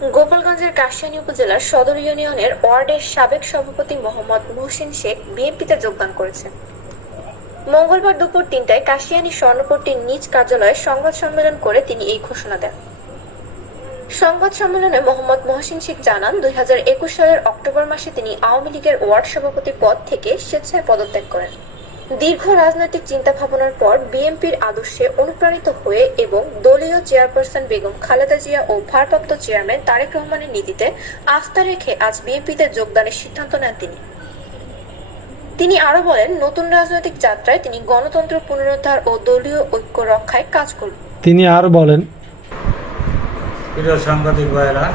গোপালগঞ্জের কাশিয়ানী উপজেলার সদর ইউনিয়নের ওয়ার্ডের সাবেক সভাপতি মোহাম্মদ মুহসিন শেখ বিএনপিতে যোগদান করেছেন মঙ্গলবার দুপুর তিনটায় কাশিয়ানী স্বর্ণপট্টির নিজ কার্যালয়ে সংবাদ সম্মেলন করে তিনি এই ঘোষণা দেন। সংবাদ সম্মেলনে মোহাম্মদ মহসিন শেখ জানান, দুই হাজার একুশ সালের অক্টোবর মাসে তিনি আওয়ামী লীগের ওয়ার্ড সভাপতি পদ থেকে স্বেচ্ছায় পদত্যাগ করেন। দীর্ঘ রাজনৈতিক চিন্তা ভাবনার পর বিএনপির আদর্শে অনুপ্রাণিত হয়ে এবং দলীয় চেয়ারপারসন বেগম খালেদা জিয়া ও ভারপ্রাপ্ত চেয়ারম্যান তারেক রহমানের নীতিতে আস্থা রেখে আজ বিএনপিতে যোগদানের সিদ্ধান্ত নেন তিনি। তিনি আরও বলেন নতুন রাজনৈতিক যাত্রায় তিনি গণতন্ত্র পুনরুদ্ধার ও দলীয় ঐক্য রক্ষায় কাজ করবেন। তিনি আর বলেন প্রিয় সাংবাদিক ভাইয়েরা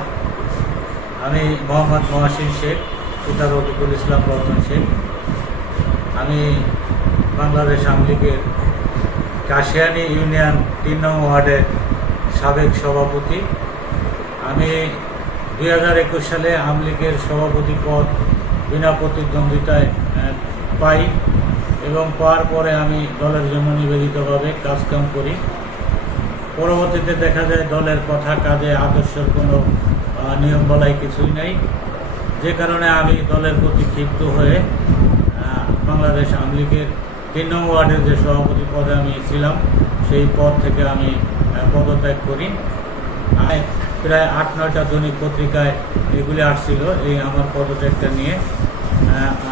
আমি মোহাম্মদ মহাসিন শেখ পিতা রফিকুল ইসলাম রতন শেখ। আমি বাংলাদেশ আওয়ামী লীগের কাশিয়ানি ইউনিয়ন তিন নং ওয়ার্ডের সাবেক সভাপতি। আমি দুই হাজার একুশ সালে আওয়ামী লীগের সভাপতি পদ বিনা প্রতিদ্বন্দ্বিতায় পাই এবং পাওয়ার পরে আমি দলের জন্য নিবেদিতভাবে কাজকাম করি। পরবর্তীতে দেখা যায় দলের কথা কাজে আদর্শের কোনো নিয়ম বলাই কিছুই নাই। যে কারণে আমি দলের প্রতি ক্ষিপ্ত হয়ে বাংলাদেশ আওয়ামী তিন নম্বর ওয়ার্ডের যে সভাপতি পদে আমি ছিলাম, সেই পদ থেকে আমি পদত্যাগ করি। প্রায় আট, নয়টা দৈনিক পত্রিকায় এগুলি আসছিল এই আমার পদত্যাগটা নিয়ে।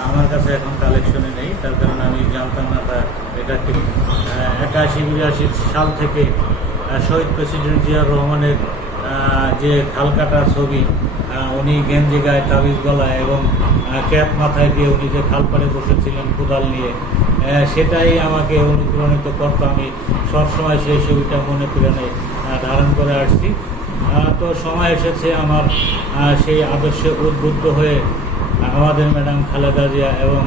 আমার কাছে এখন কালেকশনে নেই, তার কারণে আমি জানতাম না তা এটা ঠিক একাশি, বিরাশি সাল থেকে শহীদ প্রেসিডেন্ট জিয়াউর রহমানের যে খালকাটা ছবি উনি গেঞ্জি গায়ে তাবিজ গলায় এবং ক্যাপ মাথায় দিয়ে উনি যে খাল পাড়ে বসেছিলেন কোদাল নিয়ে সেটাই আমাকে অনুপ্রাণিত করতো। আমি সবসময় সেই ছবিটা মনে প্রাণে ধারণ করে আসছি। তো সময় এসেছে আমার সেই আদর্শে উদ্বুদ্ধ হয়ে, আমাদের ম্যাডাম খালেদা জিয়া এবং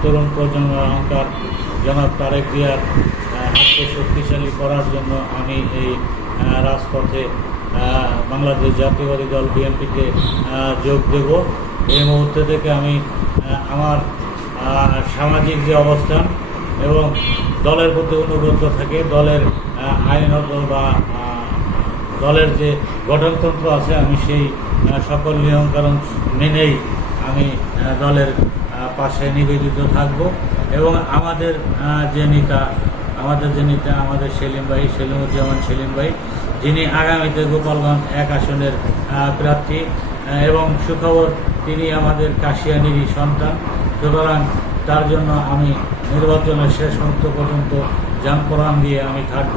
তরুণ প্রজন্মের অহংকার জনাব তারেক জিয়ার হাতকে শক্তিশালী করার জন্য আমি এই রাজপথে বাংলাদেশ জাতীয়বাদী দল বিএনপিতে যোগ দেব। এই মুহূর্তে থেকে আমি আমার সামাজিক যে অবস্থান এবং দলের প্রতি অনুবদ্ধ থাকে, দলের আইনত বা দলের যে গঠনতন্ত্র আছে, আমি সেই সকল নিয়মকানুন মেনেই আমি দলের পাশে নিবেদিত থাকব। এবং আমাদের যে নেতা আমাদের যে নেতা আমাদের সেলিম ভাই, সেলিমুজ্জামান সেলিম ভাই, যিনি আগামীতে গোপালগঞ্জ এক আসনের প্রার্থী এবং সুখবর, তিনি আমাদের কাশিয়ানিরই সন্তান। সুতরাং তার জন্য আমি নির্বাচনের শেষ মুহূর্ত পর্যন্ত যান দিয়ে আমি থাকব।